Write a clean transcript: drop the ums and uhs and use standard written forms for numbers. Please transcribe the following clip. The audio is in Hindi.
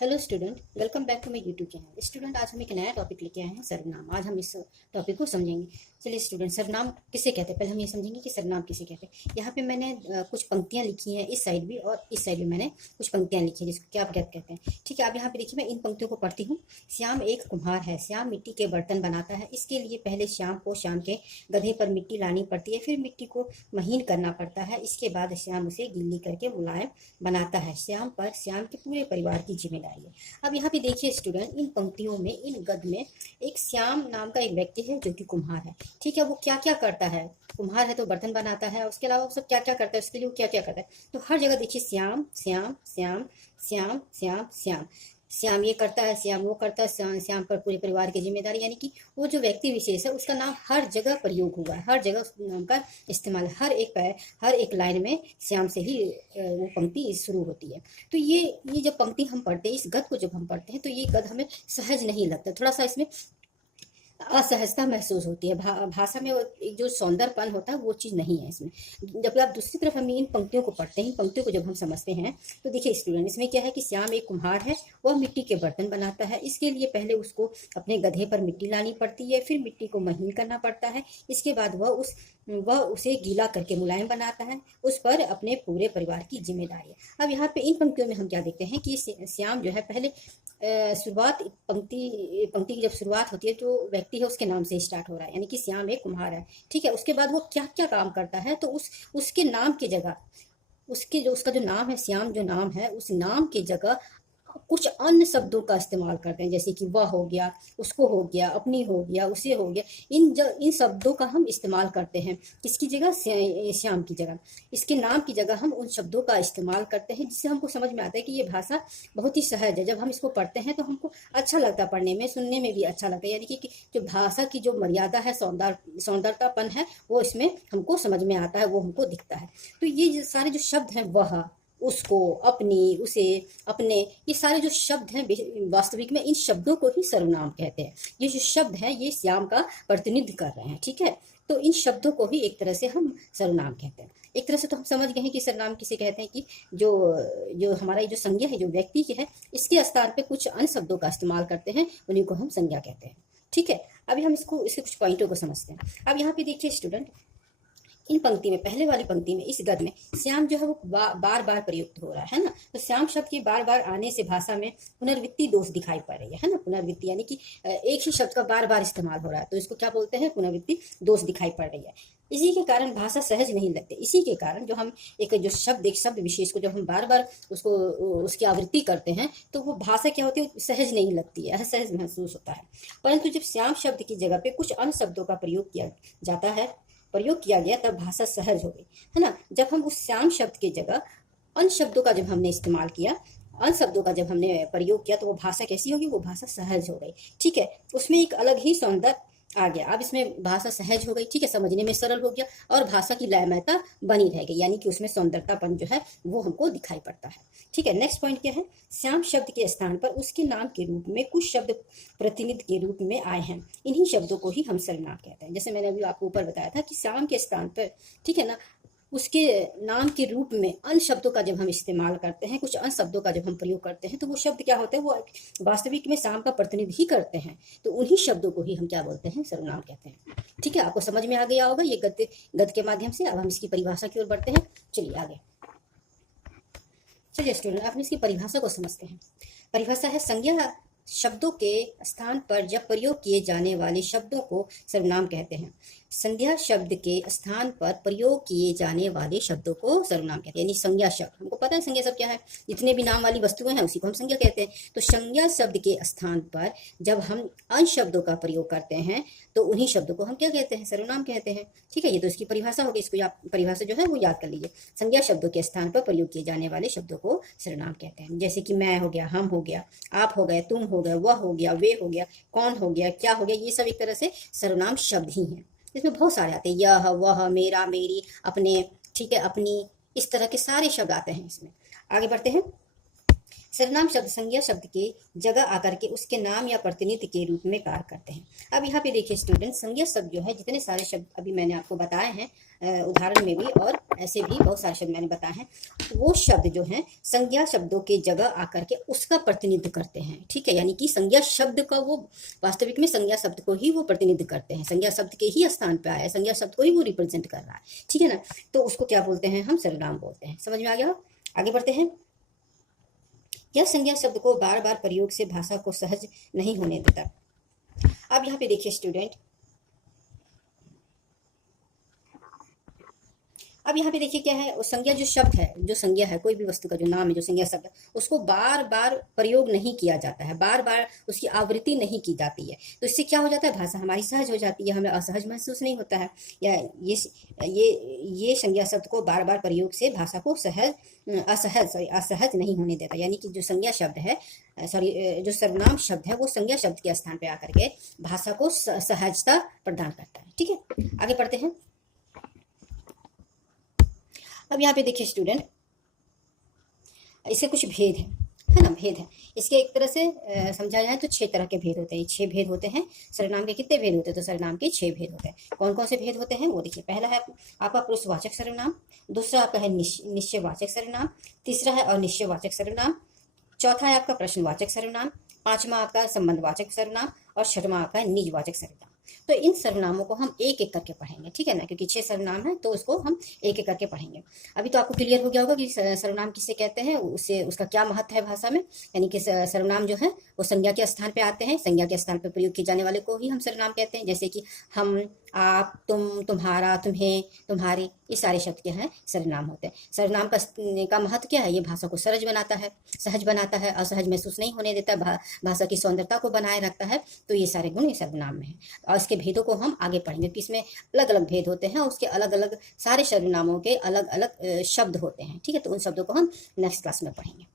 Hello student, welcome back to my YouTube channel. Student, आज हम एक नया टॉपिक लेके आए हैं, सर्वनाम। आज हम इस टॉपिक को समझेंगे। चलिए स्टूडेंट, सर्वनाम किसे कहते हैं पहले हम ये समझेंगे कि सर्वनाम किसे कहते हैं। यहाँ पे मैंने कुछ पंक्तियाँ लिखी हैं, इस साइड भी और इस साइड भी मैंने कुछ पंक्तियाँ लिखी हैं जिसको क्या आप कहते हैं। ठीक है, अब यहाँ पे देखिए, मैं इन पंक्तियों को पढ़ती हूँ। श्याम एक कुम्हार है, श्याम मिट्टी के बर्तन बनाता है। इसके लिए पहले श्याम को श्याम के गधे पर मिट्टी लानी पड़ती है, फिर मिट्टी को महीन करना पड़ता है। इसके बाद श्याम उसे गीली करके मुलायम बनाता है। श्याम पर श्याम के पूरे परिवार की जिम्मेदारी है। अब यहाँ पे देखिए स्टूडेंट, इन पंक्तियों में, इन गद्य में एक श्याम नाम का एक व्यक्ति है जो कि कुम्हार है। ठीक है, वो क्या क्या करता है? कुम्हार है तो बर्तन बनाता है, उसके अलावा वो सब क्या क्या करता है, उसके लिए वो क्या क्या करता है। तो हर जगह देखिए श्याम श्याम श्याम श्याम श्याम श्याम। श्याम ये करता है, श्याम वो करता है, श्याम पर पूरे परिवार की जिम्मेदारी, यानी कि वो जो व्यक्ति विशेष है उसका नाम हर जगह प्रयोग हुआ है, हर जगह उस नाम का इस्तेमाल, हर एक लाइन में श्याम से ही वो पंक्ति शुरू होती है। तो ये जब पंक्ति हम पढ़ते हैं, इस गद्य को जब हम पढ़ते हैं, तो ये गद्य हमें सहज नहीं लगता, थोड़ा सा इसमें असहजता महसूस होती है। भाषा में एक जो सौंदर्यपन होता है वो चीज़ नहीं है इसमें। जब आप दूसरी तरफ हम इन पंक्तियों को पढ़ते हैं, इन पंक्तियों को जब हम समझते हैं, तो देखिए स्टूडेंट, इसमें क्या है कि श्याम एक कुम्हार है, वह मिट्टी के बर्तन बनाता है। इसके लिए पहले उसको अपने गधे पर मिट्टी लानी पड़ती है, फिर मिट्टी को महीन करना पड़ता है। इसके बाद वह उसे गीला करके मुलायम बनाता है। उस पर अपने पूरे परिवार की जिम्मेदारी है। अब यहाँ पे इन पंक्तियों में हम क्या देखते हैं कि श्याम जो है, पहले शुरुआत पंक्ति की जब शुरुआत होती है तो व्यक्ति है उसके नाम से स्टार्ट हो रहा है, यानी कि श्याम एक कुम्हार है। ठीक है, उसके बाद वो क्या क्या काम करता है, तो उसके नाम की जगह, उसका जो नाम है, श्याम जो नाम है, उस नाम की जगह कुछ अन्य शब्दों का इस्तेमाल करते हैं, जैसे कि वह हो गया, उसको हो गया, अपनी हो गया, उसे हो गया। इन शब्दों का हम इस्तेमाल करते हैं किसकी जगह? श्याम की जगह। इसके नाम की जगह हम उन शब्दों का इस्तेमाल करते हैं, जिससे हमको समझ में आता है कि ये भाषा बहुत ही सहज है। जब हम इसको पढ़ते हैं तो हमको अच्छा लगता है, पढ़ने में, सुनने में भी अच्छा लगता है, यानी कि जो भाषा की जो मर्यादा है, सौंदर्यतापन है, वो इसमें हमको समझ में आता है, वो हमको दिखता है। तो ये सारे जो शब्द हैं, वह, उसको, अपनी, उसे, अपने, ये सारे जो शब्द हैं, वास्तविक में इन शब्दों को ही सर्वनाम कहते हैं। ये जो शब्द हैं ये श्याम का प्रतिनिधित्व कर रहे हैं। ठीक है, तो इन शब्दों को ही एक तरह से हम सर्वनाम कहते हैं। एक तरह से तो हम समझ गए हैं कि सर्वनाम किसे कहते हैं, कि जो जो हमारा जो संज्ञा है, जो व्यक्ति की है, इसके स्थान पे कुछ अन्य शब्दों का इस्तेमाल करते हैं, उन्हीं को हम संज्ञा कहते हैं। ठीक है, अभी हम इसके कुछ पॉइंटों को समझते हैं। अब यहाँ पे देखिए स्टूडेंट, इन पंक्ति में, पहले वाली पंक्ति में, इस गद्य में श्याम जो है वो बार बार प्रयुक्त हो रहा है ना। तो श्याम शब्द के बार बार आने से भाषा में पुनर्वृत्ति दोष दिखाई पड़ रही है ना। पुनर्वृत्ति यानी कि एक ही शब्द का बार बार इस्तेमाल हो रहा है, तो इसको क्या बोलते हैं? पुनर्वृत्ति दोष दिखाई पड़ रही है। इसी के कारण भाषा सहज नहीं लगती। इसी के कारण जो हम एक शब्द विशेष को जब हम बार बार उसकी आवृत्ति करते हैं, तो वो भाषा क्या होती है? सहज नहीं लगती है, असहज महसूस होता है। परंतु जब श्याम शब्द की जगह पे कुछ अन्य शब्दों का प्रयोग किया गया, तब भाषा सहज हो गई, है ना। जब हम उस श्याम शब्द की जगह अन्य शब्दों का जब हमने इस्तेमाल किया, अन्य शब्दों का जब हमने प्रयोग किया, तो वो भाषा कैसी होगी? वो भाषा सहज हो गई। ठीक है, उसमें एक अलग ही सौंदर्य आ गया। अब इसमें भाषा सहज हो गई, ठीक है, समझने में सरल हो गया, और भाषा की लयमयता बनी रह गई, यानी कि उसमें सौंदर्यतापन जो है वो हमको दिखाई पड़ता है। ठीक है, नेक्स्ट पॉइंट क्या है? श्याम शब्द के स्थान पर उसके नाम के रूप में कुछ शब्द प्रतिनिधि के रूप में आए हैं, इन्हीं शब्दों को ही हम सर्वनाम कहते हैं। जैसे मैंने अभी आपको ऊपर बताया था कि श्याम के स्थान पर, ठीक है ना, उसके नाम के रूप में अन्य शब्दों का जब हम इस्तेमाल करते हैं, कुछ अन्य शब्दों का जब हम प्रयोग करते हैं, तो वो शब्द क्या होते हैं? वो वास्तविक में श्याम का प्रतिनिधि ही करते हैं। तो उन्हीं शब्दों को ही हम क्या बोलते हैं? सर्वनाम कहते हैं। ठीक है, आपको समझ में आ गया होगा ये गद्य के माध्यम से। अब हम इसकी परिभाषा की ओर बढ़ते हैं। चलिए आगे। चलिए स्टूडेंट, आप इसकी परिभाषा को समझते हैं। परिभाषा है, संज्ञा शब्दों के स्थान पर जब प्रयोग किए जाने वाले शब्दों को सर्वनाम कहते हैं। संज्ञा शब्द के स्थान पर प्रयोग किए जाने वाले शब्दों को सर्वनाम कहते हैं, यानी संज्ञा शब्द। हमको पता है संज्ञा शब्द क्या है, जितने भी नाम वाली वस्तुएं हैं उसी को हम संज्ञा कहते हैं। तो संज्ञा शब्द के स्थान पर जब हम अन्य शब्दों का प्रयोग करते हैं, तो उन्हीं शब्दों को हम क्या कहते हैं? सर्वनाम कहते हैं। ठीक है, ये तो इसकी परिभाषा होगी, इसको आप परिभाषा जो है वो याद कर लीजिए। संज्ञा शब्दों के स्थान पर प्रयोग किए जाने वाले शब्दों को सर्वनाम कहते हैं। जैसे कि मैं हो गया, हम हो गया, आप हो गए, तुम हो गए, वह हो गया, वे हो गया, कौन हो गया, क्या हो गया, ये सब एक तरह से सर्वनाम शब्द ही हैं। इसमें बहुत सारे आते हैं, यह, वह, मेरा, मेरी, अपने, ठीक है, अपनी, इस तरह के सारे शब्द आते हैं इसमें। आगे बढ़ते हैं। सर्वनाम शब्द संज्ञा शब्द के जगह आकर के उसके नाम या प्रतिनिधि के रूप में कार्य करते हैं। अब यहाँ पे देखिए स्टूडेंट, संज्ञा शब्द जो है, जितने सारे शब्द अभी मैंने आपको बताए हैं उदाहरण में भी और ऐसे भी बहुत सारे शब्द मैंने बताए हैं, वो शब्द जो हैं संज्ञा शब्दों के जगह आकर के उसका प्रतिनिधित्व करते हैं। ठीक है, यानी कि संज्ञा शब्द का वो वास्तविक में संज्ञा शब्द को ही वो प्रतिनिधित्व करते हैं, संज्ञा शब्द के ही स्थान पे आया, संज्ञा शब्द को ही वो रिप्रेजेंट कर रहा है। ठीक है ना, तो उसको क्या बोलते हैं, हम सर्वनाम बोलते हैं। समझ में आ गया? आगे बढ़ते हैं। यह संज्ञा शब्द को बार बार प्रयोग से भाषा को सहज नहीं होने देता। अब यहाँ पे देखिए स्टूडेंट, अब यहाँ पे देखिए क्या है, संज्ञा जो शब्द है, जो संज्ञा है, कोई भी वस्तु का जो नाम है, जो संज्ञा शब्द है, उसको बार बार प्रयोग नहीं किया जाता है, बार बार उसकी आवृत्ति नहीं की जाती है। तो इससे क्या हो जाता है, भाषा हमारी सहज हो जाती है, हमें असहज महसूस नहीं होता है। या ये संज्ञा शब्द को बार बार प्रयोग से भाषा को असहज नहीं होने देता। यानी कि जो संज्ञा शब्द है, जो सर्वनाम शब्द है, वो संज्ञा शब्द के स्थान पे आकर के भाषा को सहजता प्रदान करता है। ठीक है, आगे बढ़ते हैं। अब यहाँ पे देखिए स्टूडेंट, इसके कुछ भेद है ना, भेद है इसके। एक तरह से समझा जाए तो 6 तरह के भेद होते हैं। 6 भेद होते हैं। सर्वनाम के कितने भेद होते हैं, तो सर्वनाम के 6 भेद होते हैं। कौन कौन से भेद होते हैं वो देखिए। पहला है आपका पुरुषवाचक सर्वनाम, दूसरा आपका है निश्चयवाचक सर्वनाम, तीसरा है अनिश्चयवाचक सर्वनाम, चौथा है आपका प्रश्नवाचक सर्वनाम, पांचवा आपका संबंधवाचक सर्वनाम और छठवां आपका निजवाचक सर्वनाम। तो इन सर्वनामों को हम एक एक करके पढ़ेंगे। ठीक है ना, क्योंकि 6 सर्वनाम है तो उसको हम एक एक करके पढ़ेंगे। अभी तो आपको क्लियर हो गया होगा कि सर्वनाम किसे कहते हैं, उससे उसका क्या महत्व है भाषा में। यानी कि सर्वनाम जो है वो संज्ञा के स्थान पे आते हैं, संज्ञा के स्थान पे प्रयोग किए जाने वाले को ही हम सर्वनाम कहते हैं। जैसे कि हम, आप, तुम, तुम्हारा, तुम्हें, तुम्हारी, ये सारे शब्द क्या है, सर्वनाम होते हैं। सर्वनाम का महत्व क्या है, ये भाषा को सहज बनाता है, असहज महसूस नहीं होने देता, भाषा की सौंदर्यता को बनाए रखता है। तो ये सारे गुण सर्वनाम में है और इसके भेदों को हम आगे पढ़ेंगे कि इसमें अलग अलग भेद होते हैं और उसके अलग अलग सारे सर्वनामों के अलग अलग शब्द होते हैं। ठीक है, तो उन शब्दों को हम नेक्स्ट क्लास में पढ़ेंगे।